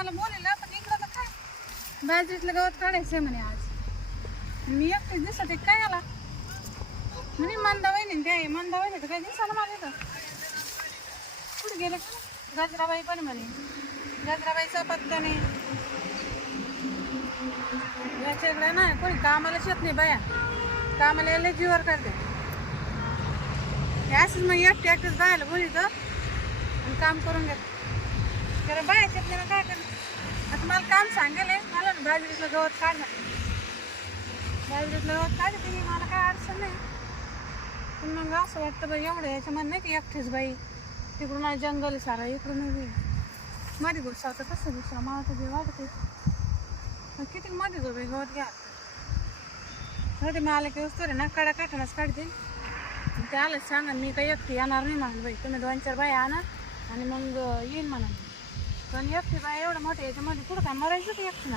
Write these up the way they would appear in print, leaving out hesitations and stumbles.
कामाला बोललेलं पण इकडं तर काय बाजरीतलं गवत काढायचंय म्हणे आज. मी एकटीच दिसत आहे काय आला म्हणे मंदा वहिनी ते मंदा वहिनी तर काय दिसायला मला इथं कुठे गेलं का गजराबाई पण म्हणे गजराबाईचा पत्ता नाही. याच्याकडे नाही कोणी कामाला शेत नाही बाया कामाला यायला जीवर करते असंच मग एकटीच बायाला बोलित आणि काम करून घेत कारण बाया शेत नाही काय करणार. आता मला काम सांगेल मला ना बाजरीतलं गवत काढणं बाजरीतलं गवत काढते मी मला काय अडचण नाही. पण मग असं वाटतं बाई एवढं याच्यामध्ये नाही की एकटीच बाई तिकडून जंगल सारा इकडून मध्ये गोष्ट होतं कसं दुसरं मला तर जे वाटते किती मध्ये जो बाई गवत घ्या ते मला काही वस्तू रे ना काढा काठालाच काढते ते आलंच सांगा मी काही एकटी येणार नाही म्हणून बाई तुम्ही 2-4 बाई आणा आणि मग येईन म्हणा. पण एकटी बाई एवढं मोठं याच्यामध्ये पुढं काय मरायचं ते एकटी ना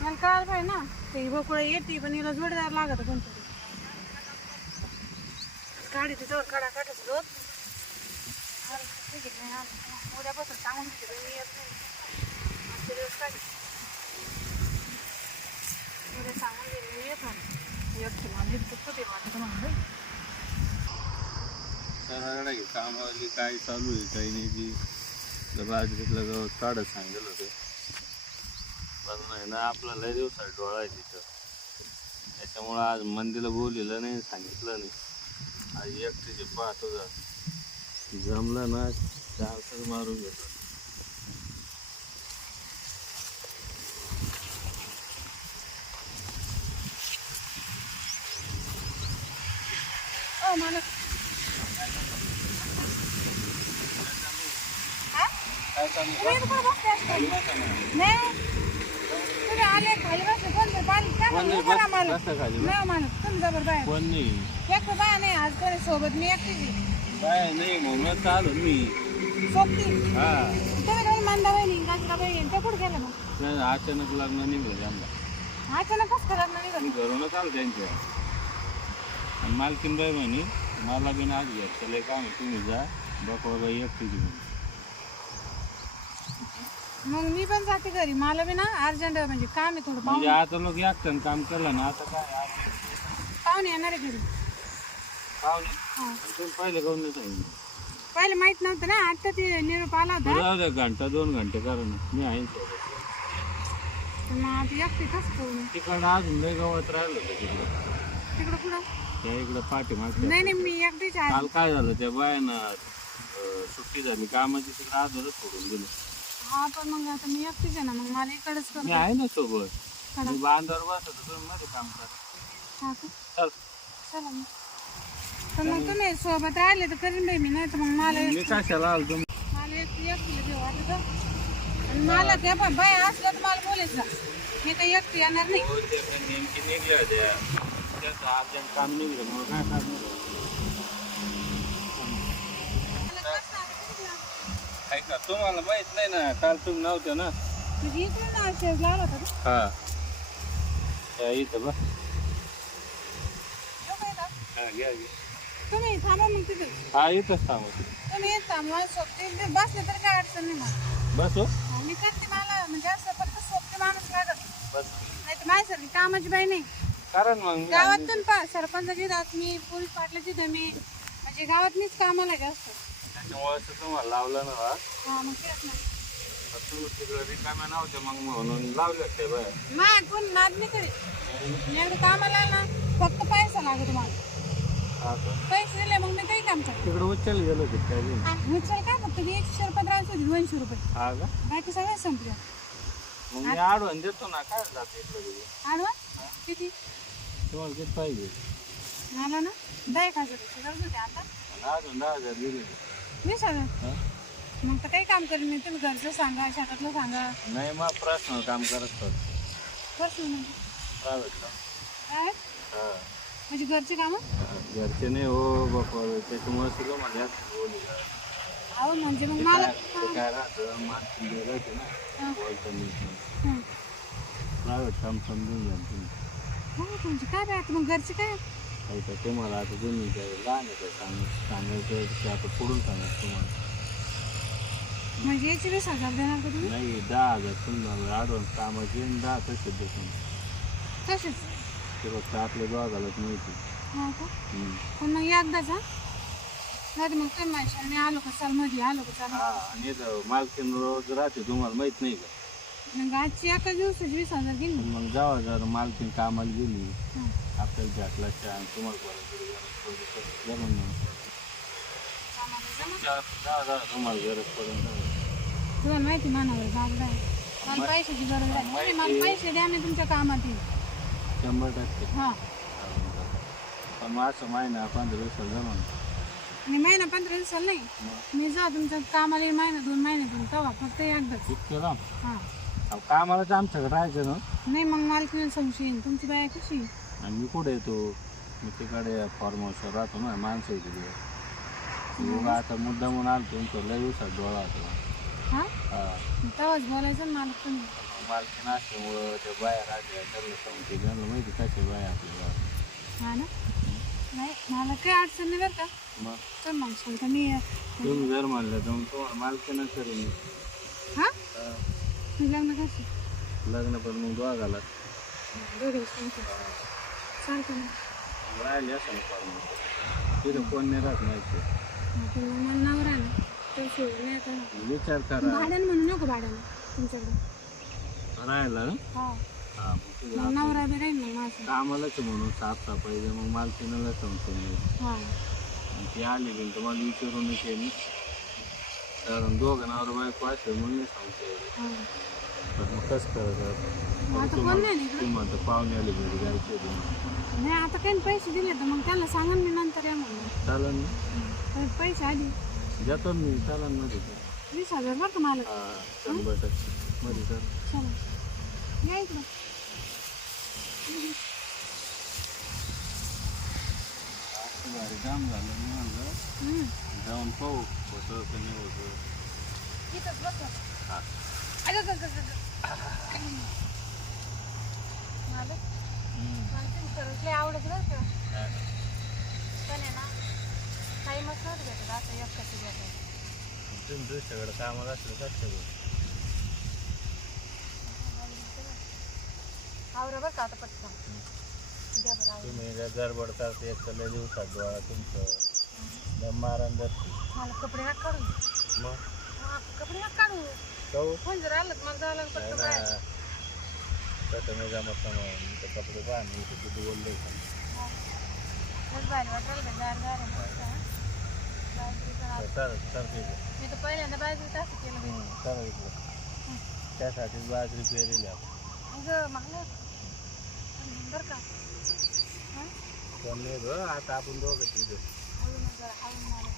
मला कळायला पाहिजे ना ते बोकुळं येते पण हिला जोडदार लागत कोणतरी काढी तिथं काढा काढायचं रोज उद्यापासून सांगून घेते मी येत नाही आजचे दिवस काढ उद्या सांगून गेले मी येत नाही एकटी मला इतकं कुठे वाटत म्हणून कामावरली काय चालू आहे काही नाही ती बाजरीतलं गवत काढत सांगेल होतं पण नाही ना आपला लय दिवसात डोळा आहे तिथं त्याच्यामुळं आज मंदीला बोललेलं नाही सांगितलं नाही. आज एकटीचे पाहतो जमलं ना चार मारून घेतो. मला काय चालू नाही तुम्ही आले खाली बसले कोण पाणी मला नाही म्हणत तुम्ही जबर बाय कोण नाही एकटं बाया नाही आज कोणी सोबत मी एकटीच बाय नाही म्हणून चालू मी सोबती हा तुम्ही काही मंदा वहिनी गजराबाई ते कुठे गेलं मग अचानक लग्न निघलं आम्हाला अचानक कसं लग्न निघालं घरूनच आलं त्यांच्या आणि मालकीन बाई म्हणे मला बी आज घ्यायचं लय काम आहे तुम्ही जा बघा बाई एकटीची मग मी पण जाते घरी मला बी ना अर्जंट म्हणजे काम आहे थोडं म्हणजे आता लोक एकटं काम केलं ना आता काय पाहुणे येणार आहे घरी पाहुणे तुम्ही पहिले करून नाही सांगितलं पहिले माहित नव्हतं ना आता ते निरोप आला होता जाऊ द्या घंटा 2 घंटे कारण मी आहे मग आता एकटी कसं करू तिकडं अजून लय गवत राहिलं होतं तिकडं पुढं त्या इकडं पाठी मागच्या नाही नाही मी एकटीच आहे काल काय झालं त्या बायानं सुट्टी झाली कामाची तिकडं आजच सोडून दिलं. हा पण मग आता मी एकटीच आहे ना मग मला इकडेच मी करतो आहे ना सोबत मी बांधावर बसतो तुम्ही मध्ये काम करा. हा का चल चला मग तर मग तुम्ही सोबत राहिले तर करीन बाई मी नाही तर मग मला मी कशाला आलो तुम्ही मला एकटीला घेऊ वाटत आणि मला त्या पण बाय असल्या तर मला बोलायचं मी काही एकटी येणार नाही नेमकी निघल्या होत्या त्याचं अर्जंट काम निघलं मग काय करणार ऐका तुम्हाला माहित नाही ना काल तुम्ही नव्हते ना म्हणजे इकडे ना शेज लावला होता का हा इथं बा हा घ्या घ्या तुम्ही थांबा मग तिथे हा इथंच थांबतो तुम्ही येत थांबा सोबती बसले तरी काय अडचण नाही मला बस हो मी करते मला म्हणजे असं फक्त सोबती माणूस लागत बस नाही तर माझ्यासारखी कामाची बाई नाही कारण मग गावातून सरपंचाची दात मी पोलीस पाटलाची मी म्हणजे गावात मीच कामाला जास्त त्याच्यामुळे तुम्हाला लावलं ना हा मग तेच ना तुम्ही तिकडं रिकाम्या नव्हत्या मग म्हणून लावले ते बाय मग कोण नाद नाही करीत एकदा कामाला ना फक्त पैसा लागतो तुम्हाला हा का पैसे दिले मग मी काही काम करते तिकडं उचल गेलो होते काय बी. उचल काय फक्त हे 115 होती 200 रुपये हा का बाकी सगळं संपलं मग मी आडवण देतो ना काय जाते इकडे आडवा किती तुम्हाला किती पाहिजे मला ना 10,000 रुपये गरज होते आता आणि अजून 10,000 दिले 20,000 हा? मग तर काही काम करेन मी तुम्ही घरचं सांगा शेतातलं सांगा नाही मग प्रश्न काम करत कसं म्हणजे प्रायव्हेट काम काय हा म्हणजे घरचे कामं घरचे नाही हो बापा त्याच्यामुळे सगळं माझ्या अहो म्हणजे मग मला काय राहतं माणसं राहते ना बोलतं मी प्रायव्हेट काम समजून घ्या तुम्ही हो म्हणजे काय राहतं मग घरचे काय ऐका तुम्हाला आता तुम्ही काय लहान आहे काय सांगायचं ते आता पुढून सांगायचं तुम्हाला म्हणजे याचे 20,000 देणार का तुम्ही? नाही 10,000 समजा ॲडव्हान्स कामाचे आणि 10 तसे देतो. तसेच ते फक्त आपल्या दोघालाच माहिती. हा का? हम्म. पण मग एकदाच हा नाही मग तुम्ही माझ्या मी आलो का चाल मध्ये आलो का चाल हा आणि इथं मालकीन रोज राहते तुम्हाला माहित नाही का? मग आजची एका दिवसाची 20,000 गेली. मग जावा जर मालकीन कामाला गेली हा. आपल्याला भेटला छान तुम्हाला जमून कामाला जमा. तुम्हाला गरज पडून तुम्हाला माहिती मानावर बाबडा आहे. मला पैशाची गरज आहे. तुम्ही मला पैसे द्या मी तुमच्या कामात येईल. 100%. हा पण मग असं महिना 15 दिवसाला जमून आणि महिना 15 दिवसाला नाही मी जा तुमच्या कामाला येईल महिना 2 महिन्यातून तेव्हा फक्त एकदाच. इतकं लांब हा अहो कामालाच आमच्याकडे राहायचं ना. नाही मग मला संशय येईल तुमची बाया कशी आहे? आणि मी कुठे येतो मी तिकडे फार्म हाऊसवर राहतो ना माणसं येते तिकडे मग आता मुद्दा म्हणून आलो तुमचं लय दिवसात डोळा होता. हा हा तेव्हाच बोलायचं ना मला तुम्ही. मालकीन असल्यामुळं त्या बाया राहत्या त्यांना सांगते त्यांना माहिती कशा बाया आपल्या. हा ना नाही मला काही अडचण नाही बरं का. मग तर मग सांगता मी तुम्ही जर म्हणलं तर मग तुम्हाला मालकीनच करेन मी. हा मी लग्न कसं लग्न पण मग दोघाला दोघे सांगतो सांगतो ना. राहिले असं ना फार्म तिथं कोण नाही राहत माहिती. पण मग मला नवरा ना तर सोडून नाही आता ना. विचार करा भाड्यानं म्हणू नको भाड्यानं तुमच्याकडे. राहायला हा हा मग तुझं मग नवरा बी राहील मग माझं. कामालाच म्हणून साफसफाई मग मालकीनाला सांगतो मी. हा ती आली गेली तुम्हाला विचारूनच येईल कारण दोघं नवरा बायको असेल म्हणून सांगतो. हा तर मग कसं करायचं आता कोण नाही इकडं? तुम्हाला तर पाहुणे आले घरी जायचे नाही आता काही पैसे दिले तर मग त्याला सांगा मी नंतर या म्हणून. चालन ना तर पैसे आधी देतो मी चालन मध्ये 20,000 बरं का मला. हा 100% मध्ये सर चला या इकडं. भारी काम झालं मी म्हणलं जाऊन पाहू होतं का नाही होतं. इथंच बस हा अगं गं गं गं मला तुम्ही खरंच लय आवडत बरं का. पण आहे ना टाईमच नव्हतं भेटत असं एकट्याची भेटायला. तुम्ही दुसऱ्याकडे कामाला असलं कसं आवरा बरं का आता पटकन द्या बरं आवरा. तुम्ही गडबड करते एक तर लय दिवसात डोळा तुमचं मारण धरते. मला कपडे नका काढू. मग हा, कपडे नका काढू. जाऊ फोन जर आलं तर मला जावं लागलं नाही पटकन ना बाहेर. कसं नाही जमत ना मग मी तर कपडे पाहा मी तर किती बोलले हा. लस भारी वाटायला का गार गार आहे मस्त, हा. बाजरीचं राहतं. सर सर ठीक आहे मी तर पहिल्यांदा बाजरी असं केलं बाई. सर इकडं त्यासाठीच बाजरी पेरली आपण. अगं मला बरं का हा? पण नाही गं आता आपण दोघं तिथे हळू ना जरा हळू मला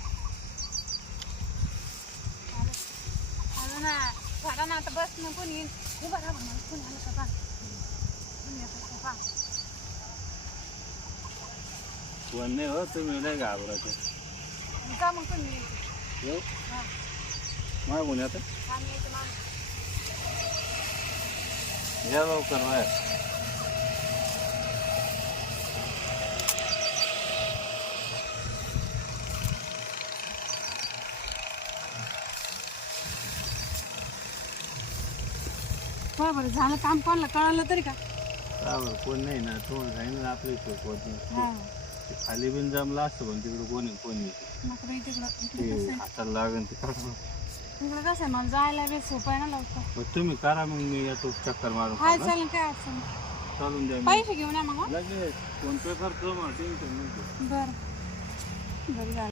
हळू ना झाडा ना आता बस ना कोणी येईल उभा राहा मला कोणी आलं का पा कोणी येतं का पा. पण नाही हो तुम्ही नाही घाबरायचं. जा मग कोणी येईल. येऊ हां मागून येतं आम्ही यायचं मागं. या लवकर बाहेर. बरं झालं काम कोणाला कळालं तरी का. बरोबर कोण नाही ना तुम्हाला सांगितलं आपलं इथं होत हां खाली बिन जमलं असतं पण तिकडं कोणी नको बाई तिकडं इकडं ते कसं आहे हाताला लागेल ते काढून. इकडं कसं आहे मला जायला बी सोपं आहे ना लवकर. मग तुम्ही करा मग मी येतो चक्कर मारून हाय चालेल काय अडचण नाही. चालून द्या मी पैसे घेऊन या मग हं? लगेच फोन पे करतो मग टेन्शन नाही. बरं बरं झालं.